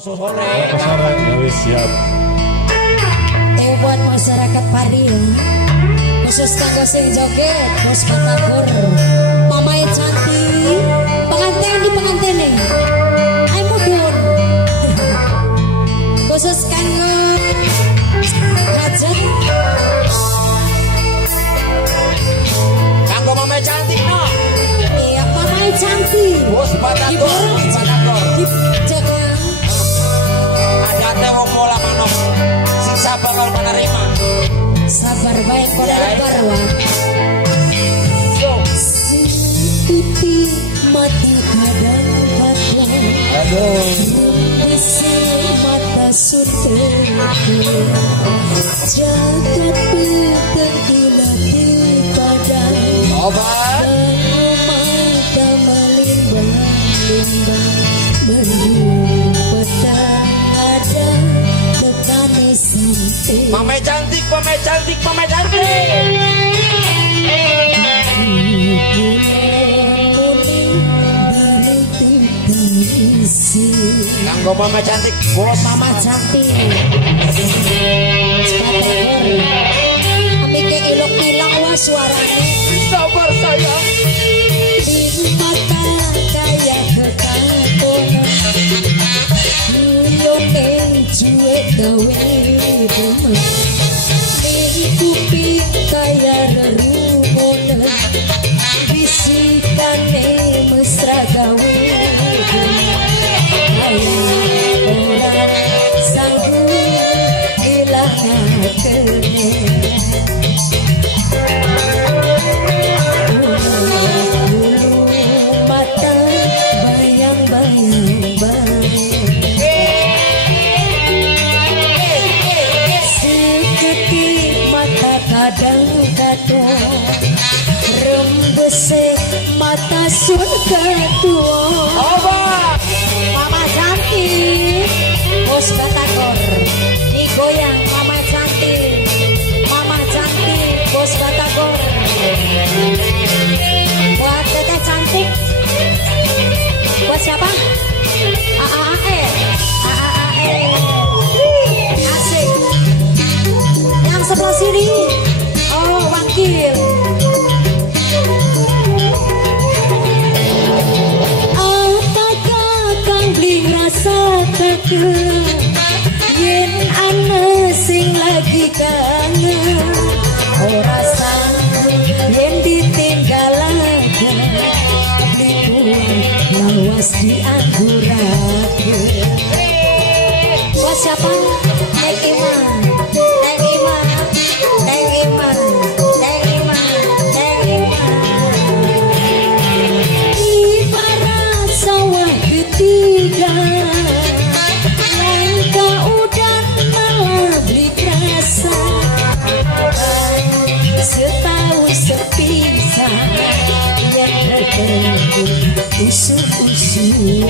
sore. Siap. Buat masyarakat Pari khusus kanggo sing joget bos Batagor mamae cantik pengantin di pengantene ayo mudun khusus kanggo hajat Kanggo mamae cantik no. iya mamae cantik Bos Batagor dijaga ada teh wong mola manok sing sabar lan menerima. sabar baik pada barwa pipi mati kadang-kadang besi mata sunterku jagat terdilatih pada Obat mata melimbang-limbang mendung petang ada tekane santai mamae cantik, mamae cantik, mamae cantik. Kanggo mamae cantik, bos mama cantik amike ilok ilang wah suarane sabar sayang. di mata kaya kekaton yone cuek gawe demen di kuping kaya rerumon bisikane mesra gawe orang sanggup hilangkan mata bayang-bayang seketik mata kadang-kadang rembese mata surga tua Obat mama cantik bos Batagor digoyang mama cantik bos Batagor buat teteh cantik buat siapa AAE asik yang sebelah sini oh wakil rasa takut yen ana sing lagi kangen ora sanggup yen ditinggalaken libuan lawas diangguraken buat siapa Neng Iman Neng Iman Neng Iman Neng Iman Neng Iman ibarat sawah ketiga langkah udan melabik rasa setahun sepisah yang bertemu usuh-usuh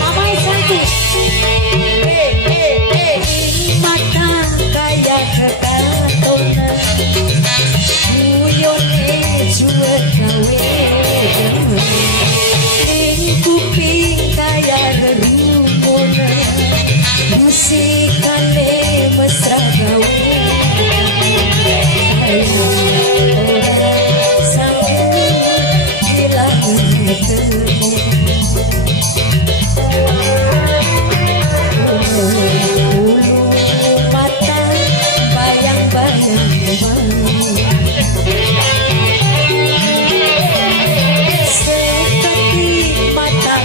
mama cantik mata kaya kekatonan guyone cuek gawe kuping kaya rerumunan musikane mesra gawe orang sanggup hilangkan mata bayang-bayang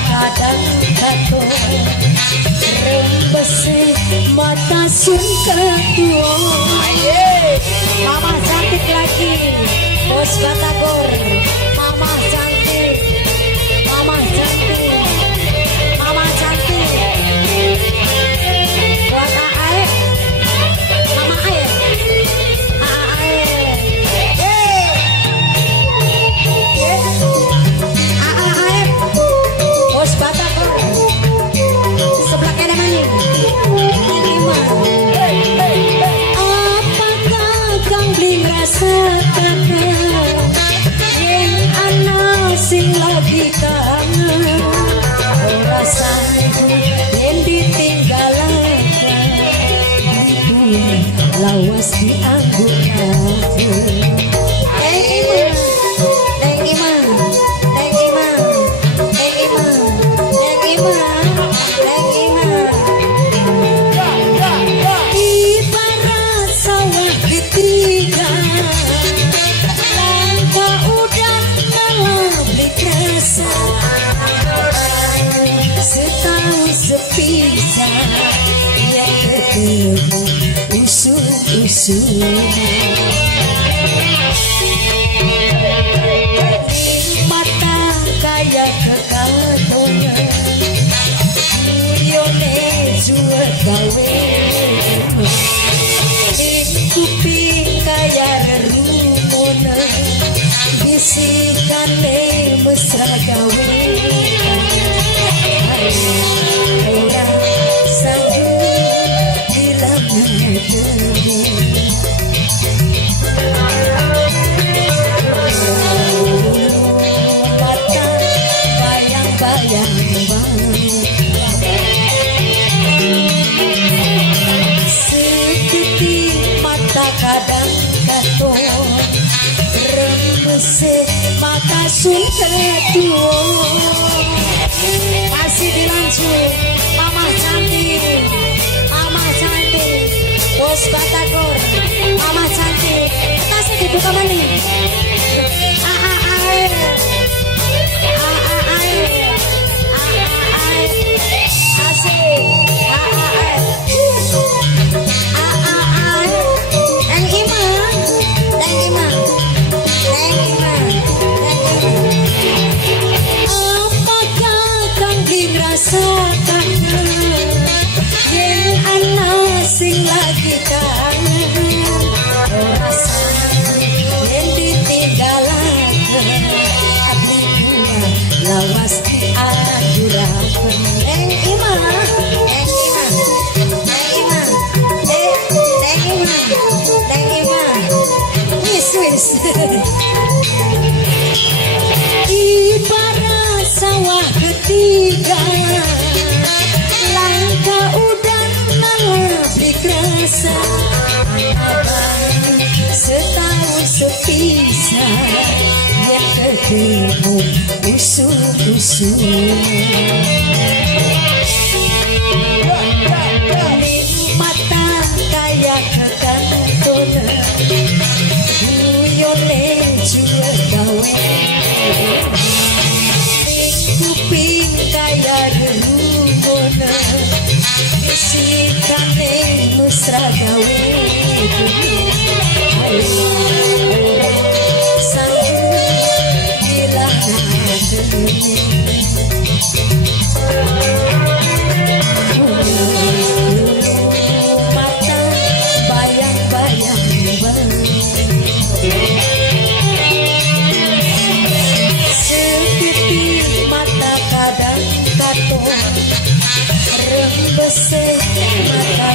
kadang-kadang rembesi mata sun kedua mama cantik lagi bos Batagor mama cantik mama cantik mama cantik buat AAE mama AAE bos Batagor sebelah kanan maning apakah kang beli rasa kakak yen ana lawas dianggunakeun. Mata kaya kekatongan Yone jual gawe kuping kaya rumona bisikane mesra gawe orang sanggup bilang gede. Mata bayang-bayang seketik mata kadang katon remese mata suntetuo masih dilanjut mama cantik bos batagor mama cantik tasnya dibuka maning rasakan yang anak sing lagi kangen rasakan yang ditinggalakan abdi gua lawas diadurakan Neng Ima wis ibarat sawah ketiga langkah udah lebih kerasa abang setahun sepisah yang ketemu usul-usul mata kaya kekantonan guyone jual gawe kuping kaya rumona bisikane mesra gawe sanggup bilang mata bayang-bayang seketik mata kadang katon rembese mata